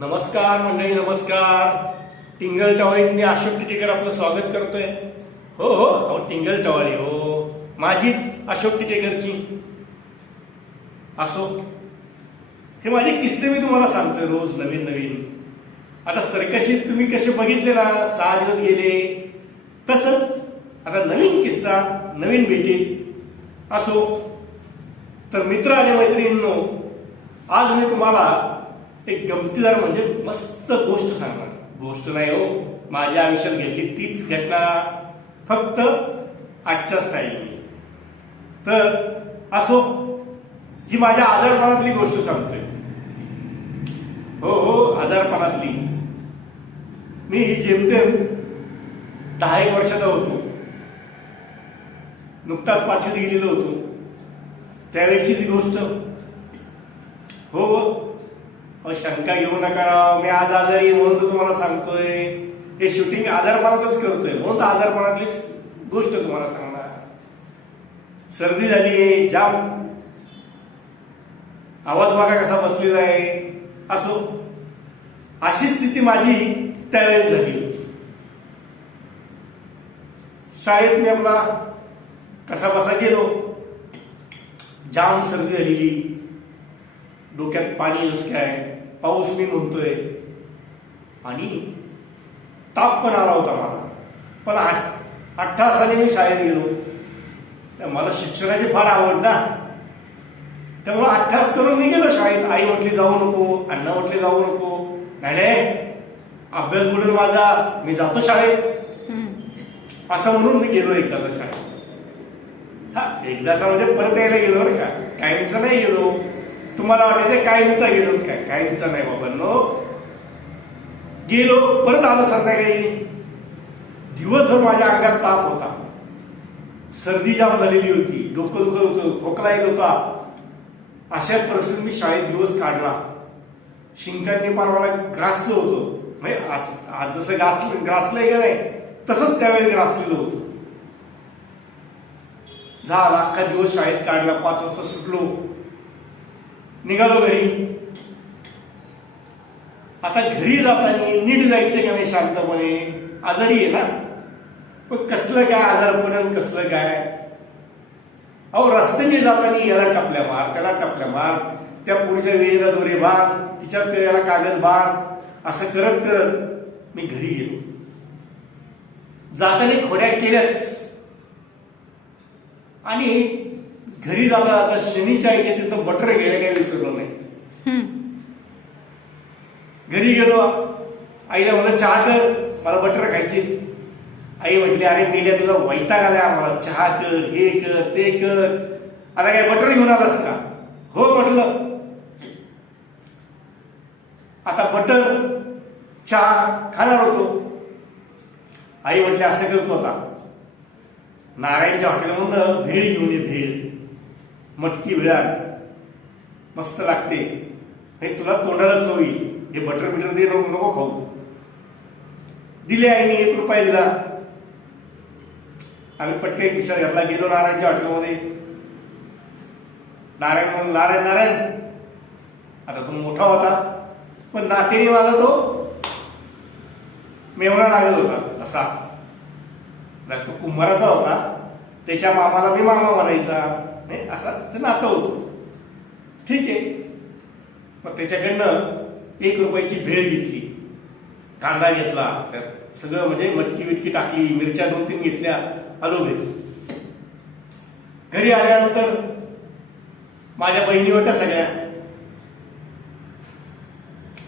नमस्कार मंडळी, नमस्कार. टिंगल टवाळीत अशोक टिटेकर आपलं स्वागत करतोय. हो हो अहो, टिंगल टवाळी हो, माझीच अशोक टिटेकरची. असो, हे माझे किस्से मी तुम्हाला सांगतोय रोज नवीन नवीन. आता सर्कशीत तुम्ही कसे बघितले ना, 6 दिवस गेले, तसंच आता नवीन किस्सा नवीन भेटी. असो, तर मित्र आणि मैत्रिणींनो, आज मी तुम्हाला एक गमतीदार म्हणजे मस्त गोष्ट सांगणार. गोष्ट नाही हो, माझ्या आयुष्यात घडली तीच घटना, फक्त आजच्या स्टाईलने. तर असो, ही माझ्या आजारपणातली गोष्ट सांगतोय. हो हो, आजारपणातली. मी जेमतेम 10 वर्षाचा होतो. नुकताच 5वीत गेलेलो होतो. त्यावेळेची ती गोष्ट. हो, शंका घेऊ नका, मी आज आजारी म्हणून तर तुम्हाला सांगतोय. हे शूटिंग आजारपणातच करतोय म्हणून आजारपणातलीच गोष्ट तुम्हाला सांगणार. सर्दी झालीये जाम, आवाज बघा कसा बसलेला आहे. असो, अशी स्थिती माझी त्यावेळेस झाली होती. शाळेत मी आपला कसा बसा गेलो, जाम सर्दी झालेली, डोक्यात पाणी काय, पाऊस मी म्हणतोय, आणि ताप पण आला होता मला. पण 8 साली मी शाळेत गेलो. मला शिक्षणाची फार आवड ना, त्यामुळे 8 करून मी गेलो शाळेत. आई म्हटली जाऊ नको, अण्णा म्हटले जाऊ नको. नाही अभ्यास बुडेल माझा, मी जातो शाळेत असं म्हणून मी गेलो एकदाचा शाळेत. एकदाचा म्हणजे परत यायला गेलो बरं का, कायमचा नाही गेलो. तुम्हाला वाटायचं कायमचा गेलो, काय कायमचा नाही बाबांनो. गेलो, परत आलो संध्याकाळी. दिवसभर माझ्या अंगात ताप होता, सर्दी जाम झालेली होती, डोकं दुखत होतं, खोकला येत होता. अशा परिस्थितीत मी शाळेत दिवस काढला. शिंकांनी पार मला ग्रासलं होतं. म्हणजे आज जसं ग्रासलंय का नाही, तसंच त्यावेळी ग्रासलेलं होतं. झाला, अख्खा दिवस शाळेत काढला. 5 वाजता सुटलो, निघालो घरी. आता घरी जाताना नीट जायचं का नाही शांतपणे, आजारी आहे ना. पण कसलं काय आजारपण, कसलं काय. अहो, रस्त्याने जाताना याला टपल्या मार, त्याला टपल्या मार, त्या पुढच्या वेळेला दोरे बांध, तिच्यात याला कागद बांध, असं करत करत मी घरी गेलो. जाताना खोड्या केल्याच, आणि घरी जाता जाता शनीच्या आईच्या तिथं बटर घ्यायला काही विसरलो नाही. घरी गेलो, आईला म्हणलं चहा कर, मला बटर खायचे. आई म्हटली अरे मेल्या, तुझा वैताग आलाय आम्हाला, चहा कर, हे कर, ते कर, आता काय बटर घेऊन आलास का? हो म्हटलं. आता बटर चहा खाणार होतो. आई म्हटली असं करतो, आता नारायणच्या हॉटेलमधून भेळ घेऊन ये, भेळ, मटकी भेळ मस्त लागते, हे तुला तोंडाला चव येईल, हे बटर बिटर दे, नको खाऊ. दिले आईने, 1 रुपया दिला. आम्ही पटके खिशात घातला, गेलो नारायणच्या हॉटेलमध्ये. नारायण म्हणून नारायण नारायण. आता तो मोठा होता, पण नातेने माझा तो मेवणा लागत होता तसा. तो कुंभाराचा होता, त्याच्या मामाला मी मामा म्हणायचा, नाही असा ते नातं होतं. ठीक आहे, मग त्याच्याकडनं 1 रुपयाची भेळ घेतली, कांदा घेतला, त्यात सगळं म्हणजे मटकी बिटकी टाकली, मिरच्या 2-3 घेतल्या, आलो घरी. घरी आल्यानंतर माझ्या बहिणी होत्या सगळ्या.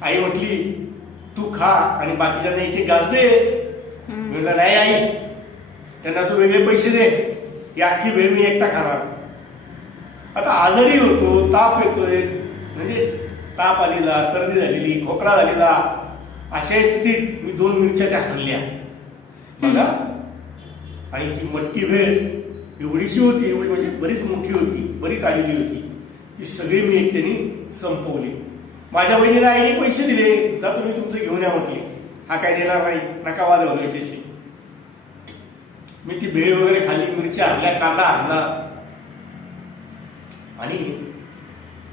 आई म्हटली तू खा आणि बाकीच्यांना 1-1 घास दे. मी म्हटलं नाही आई, त्यांना तू वेगळे पैसे दे, ही अख्खी भेळ मी एकटा खाणार. आता आजारी होतो, ताप येतोय, म्हणजे ताप आलेला, सर्दी झालेली, खोकला झालेला, अशा स्थितीत मी 2 मिरच्या त्या खाल्ल्या. बघा, आणि ती मटकी भेळ एवढीशी होती, एवढी म्हणजे बरीच मोठी होती, बरीच आलेली होती. ती सगळी मी एकट्याने संपवली. माझ्या बहिणीला आईने पैसे दिले, जा तुम्ही तुमचं घेऊन या म्हटले. हा काय देणार नाही, नका वाद घालू याच्याशी. मी ती भेळ वगैरे खाल्ली, मिरच्या आणल्या, कांदा आणला, आणि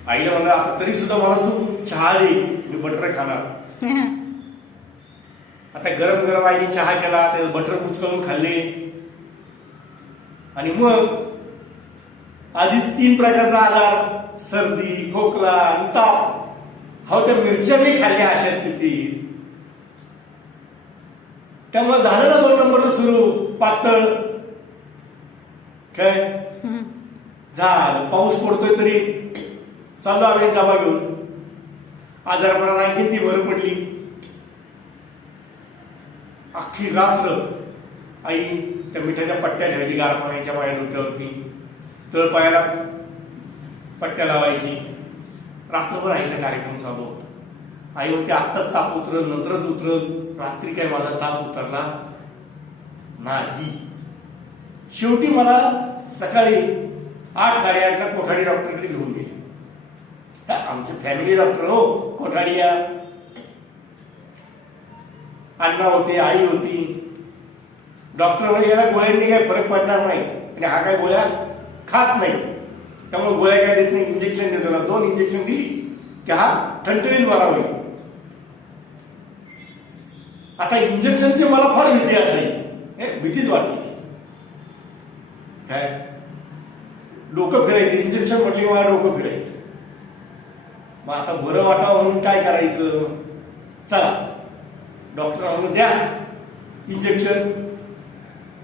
आईला म्हणलं आता तरी सुद्धा मला तू चहा दे, मी बटर खाणार. आता गरम गरम आईने चहा केला, ते बटर कुचकळून खाल्ले आणि मग आधीच 3 प्रकारचा आजार, सर्दी, खोकला आणि ताप, हो त्या मिरच्या मी खाल्ल्या अशा स्थितीत. त्यामुळे झालं ना 2 नंबर सुरू पातळ. काय झालं, पाऊस पडतोय तरी चालू आम्ही डबा घेऊन. आजारपणाला आणखी ती भर पडली. अख्खी रात्र आई त्या मिठाच्या पट्ट्या ठेवायची गार पाण्याच्या पाया डोक्यावरती, तळपायाला पट्ट्या लावायची. रात्रभर आईचा कार्यक्रम चालू होता. आई म्हणते आत्ताच ताप उतरल, नंतरच उतरल. रात्री काय माझा ताप उतरला नाही. शेवटी मला सकाळी 8-8:30ला कोठाडी डॉक्टरकडे घेऊन गेले. आमचे फॅमिली डॉक्टर हो कोठाडी या. अण्णा होते, आई होती. डॉक्टर म्हणजे याला गोळ्यांनी काही फरक पडणार नाही आणि हा काय गोळ्या खात नाही, त्यामुळे गोळ्या काय देत नाही, इंजेक्शन देतो ना. 2 इंजेक्शन दिली की हा ठणठणीत बरा होईल. आता इंजेक्शनची मला फार भीती असायची, भीतीच वाटायची. काय डोकं फिरायचं, इंजेक्शन म्हटली मला डोकं फिरायचं. मग आता बरं वाटावं म्हणून काय करायचं, चला डॉक्टर म्हणून द्या इंजेक्शन.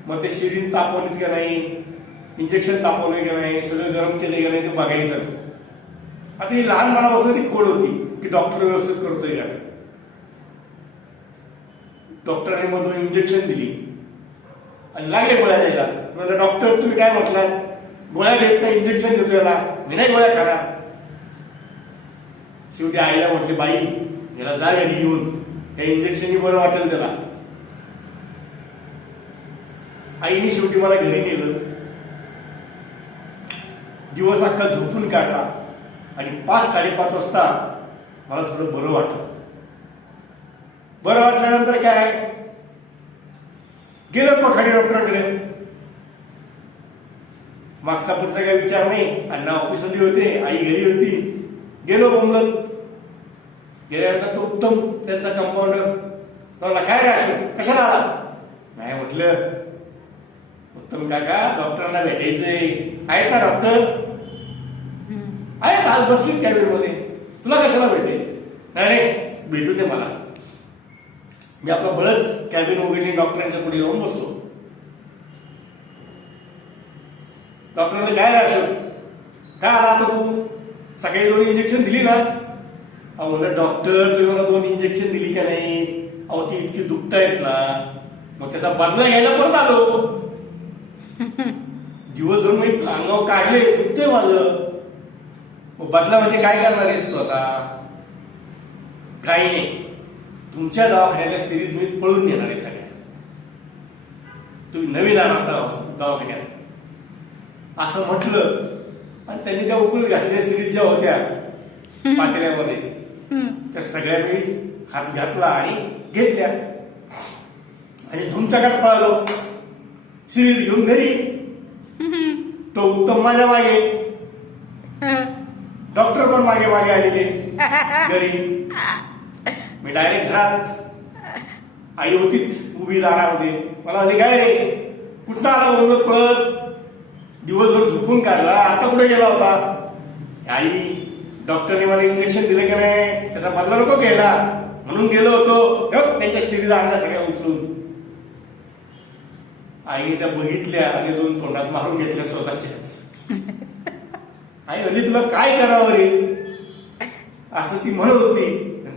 मग ते शरीर तापवलीत का नाही, इंजेक्शन तापवले का नाही, सगळं गरम केले का नाही ते बघायचं. आता ही लहानपणापासून ती खोड होती की डॉक्टर व्यवस्थित करतोय का. डॉक्टरने मग 2 इंजेक्शन दिली आणि लागले गोळ्या द्यायला. म्हणजे डॉक्टर तुम्ही काय म्हटलात, गोळ्या देत नाही, इंजेक्शन देतो याला, मी नाही गोळ्या खाणार. शेवटी आईला म्हटले बाई याला जा घरी घेऊन, या इंजेक्शननी बरं वाटेल त्याला. आईने शेवटी मला घरी नेलं. दिवस अख्खा झोपून काढला आणि 5-5:30 वाजता मला थोडं बरं वाटलं. बरं वाटल्यानंतर काय गेलो कोठाडी डॉक्टरांकडे. मागचा पुढचा काही विचार नाही. अण्णा ऑफिसमध्ये होते, आई घरी होती. गेलो बोंबलत. गेल्यानंतर तो उत्तम त्यांचा कंपाऊंडर मला काय राहतो कशाला आला. नाही म्हटलं उत्तम काका डॉक्टरांना भेटायचंय. आहेत ना डॉक्टर, आहेत आज बसलीत कॅबिनमध्ये, तुला कशाला भेटायचं. नाही भेटू दे मला. मी आपला बळच कॅबिन उघडली, डॉक्टरांच्या पुढे येऊन बसलो. डॉक्टरांनी काय राहतो काय आला आता तू, सकाळी 2 इंजेक्शन दिली ना. अहो म्हणलं डॉक्टर तुम्ही मला 2 इंजेक्शन दिली का नाही. अहो ती इतकी दुखतायत ना, मग त्याचा बदला घ्यायला परत आलो. दिवसभर मी अंगावर काढले, दुखतंय माझं. मग बदला म्हणजे काय करणार आहेस तू आता. काही नाही, तुमच्या दवाखान्याला सिरीज मी पळून देणार आहे सगळ्या. तुम्ही नवीन आणा दवाखान्यात असं म्हटलं. आणि त्यांनी त्या उकळून घातलेल्या सिरीज ज्या होत्या पातेल्यामध्ये त्या सगळ्या मी हात घातला आणि घेतल्या आणि धुमचकाट पळालो. सिरीज घेऊन घरी. तो उत्तम माझ्या मागे, डॉक्टर पण मागे मागे आलेले घरी. मी डायरेक्ट घरात. आई होतीच उभी दारामध्ये. मला म्हणली काय रे कुठं आला बोललो पळत. दिवसभर झोपून काढला, आता कुठे गेला होता. आई डॉक्टरने मला इंजेक्शन दिलं की नाही, त्याचा बदला नको घ्यायला म्हणून गेलो होतो. त्यांच्या शिरीचा अंगा सगळ्या उचलून. आईने त्या बघितल्या आणि 2 तोंडात मारून घेतल्या स्वतःच्याच. आई म्हणजे तुला काय करावं रे असं ती म्हणत होती.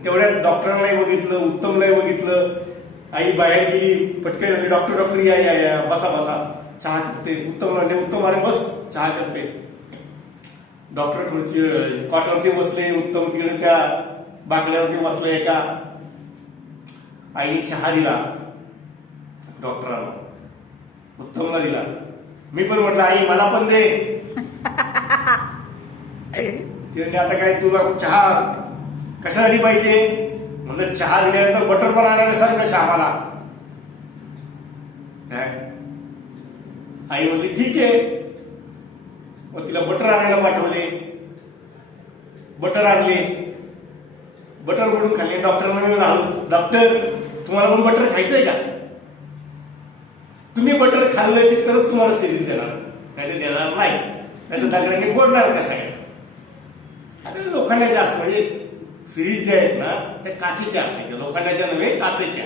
तेवढ्यात डॉक्टरांनाही बघितलं, उत्तमलाही बघितलं. आई बाहेर गेली, पटकन डॉक्टर या बसा बसा चहा करते. उत्तम म्हणजे उत्तम अरे बस चहा करते. डॉक्टर कॉटवरती बसले, उत्तम तिकडे त्या बाकड्यावरती बसले एका. आईने चहा दिला डॉक्टरांना, उत्तमला दिला. मी पण म्हटलं आई मला पण दे. ते आता काय तुला चहा कशासाठी पाहिजे म्हणजे चहा दिल्यानंतर बटर पण आणायला सांग कशा आम्हाला. काय आई म्हणली ठीक आहे. मग तिला बटर आणायला पाठवले. बटर आणले, बटर बनवून खाल्ले. डॉक्टरांना मी म्हणालो, डॉक्टर तुम्हाला पण बटर खायचंय का? तुम्ही बटर खाल्लं की तरच तुम्हाला सिरीज देणार, नाही तर देणार नाही, नाही तर दगडांनी फोडणार का सगळ्या. अरे लोखंडाच्या असं म्हणजे सिरीज जे आहेत ना त्या काचेच्या असायच्या, लोखंडाच्या नव्हे काचेच्या.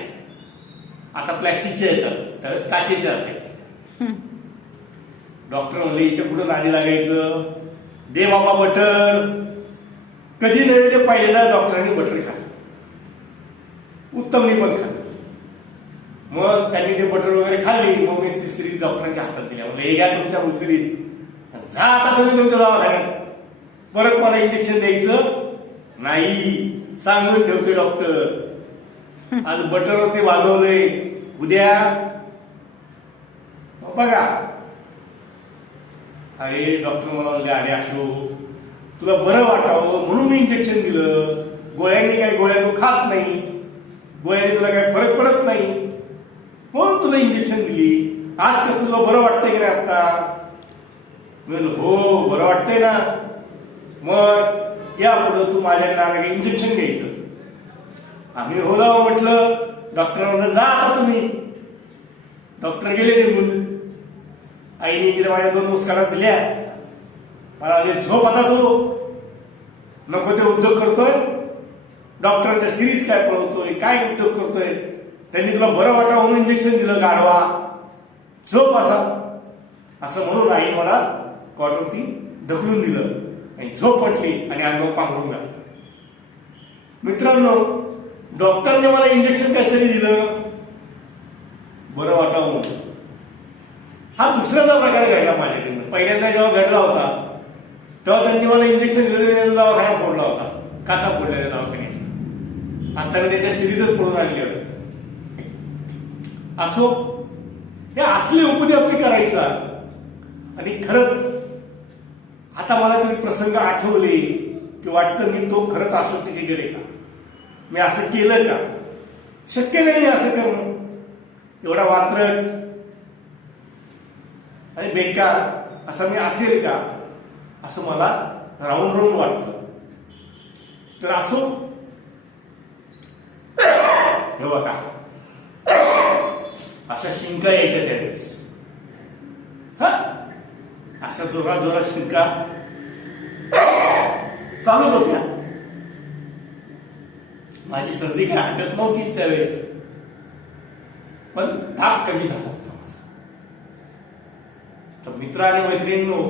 आता प्लॅस्टिकच्या येतात, त्यावेळेस काचेच्या असायच्या. डॉक्टर म्हणले हिच्या पुढे नादी लागायचं, दे बाबा बटर. कधी नव्हे ते पहिल्यांदा डॉक्टरांनी बटर खाल्लं, उत्तमनी पण खाल्लं. मग त्यांनी ते बटर वगैरे खाल्ली. मग मी ती सिरीज डॉक्टरांच्या हातात दिल्या. म्हणजे हे घ्या तुमच्या सिरीज, जा आता तुम्ही तुमच्या दवाखान्यात. परत मला इंजेक्शन द्यायचं नाही सांगून ठेवते डॉक्टर. आज बटरवर ते वाजवलंय, उद्या बघा. अरे डॉक्टर मला म्हणले, अरे अशोक तुला बरं वाटावं म्हणून मी इंजेक्शन दिलं. गोळ्यांनी काही गोळ्या तू खात नाही, गोळ्याने तुला काही फरक पडत नाही म्हणून तुला इंजेक्शन दिली. आज कसं तुला बरं वाटतंय की नाही आता? हो बरं वाटतंय ना. मग या पुढं तू माझ्या नावाने इंजेक्शन घ्यायचं. आम्ही हो लावा म्हटलं. डॉक्टरांना जा आता तुम्ही. डॉक्टर गेले निघून. आईने इकडे माझ्या 2 मुस्कारा दिल्या. मला आले झोप आता तू, नको ते उद्योग करतोय, डॉक्टरांच्या सिरीज काय पळवतोय, काय उद्योग करतोय. त्यांनी तुला बरं वाटावं म्हणून इंजेक्शन दिलं, गाढवा झोप असा. असं म्हणून आईने मला कॉटवरती ढकलून दिलं आणि झोप म्हटली आणि अंगावर पांघरून घातलं. मित्रांनो, डॉक्टरने मला इंजेक्शन कशासाठी दिलं? बरं वाटावं म्हणून. हा दुसऱ्यांदा प्रकार घडला माझ्याकडनं. पहिल्यांदा जेव्हा घडला होता तेव्हा त्यांनी मला इंजेक्शन दिलं, दवाखाना फोडला होता, काचा फोडलेल्या दवाखान्याचा. आता मी त्याच्या सिरीजच पडून आणली होती. असो, हे असले उपदे आपली करायचा. आणि खरंच आता मला तरी प्रसंग आठवले की वाटतं मी तो खरंच असो टिके गेले का, मी असं केलं का? शक्य नाही असं करणं. एवढा वात्रट आणि बेकार असं मी असेल का, असं मला राहून राहून वाटतं. तर असो, हे बघा अशा शिंका यायच्या त्यावेळेस. अशा जोरात जोरात शिंका चालूच होत्या. माझी सर्दी काय हटत नव्हतीच त्यावेळेस, पण ताप कमी झाला होता. तर मित्र आणि मैत्रिणींनो,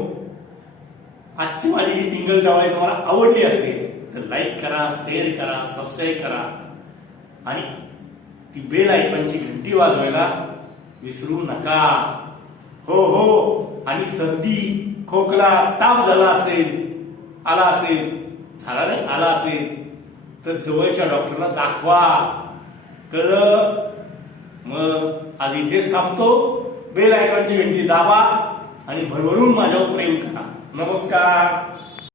आजची माझी ही टिंगल टावळी तुम्हाला आवडली असेल तर लाईक करा, शेअर करा, सबस्क्राईब करा आणि ती बेल आयकॉनची घंटी वाजवायला विसरू नका. हो हो. आणि सर्दी, खोकला, ताप झाला असेल, आला असेल, झाला नाही आला असेल तर जवळच्या डॉक्टरला दाखवा. कळलं? मग आज इथेच थांबतो. बेल आयकॉनची घंटी दाबा आणि भरभरून माझ्यावर प्रेम करा. नमस्कार.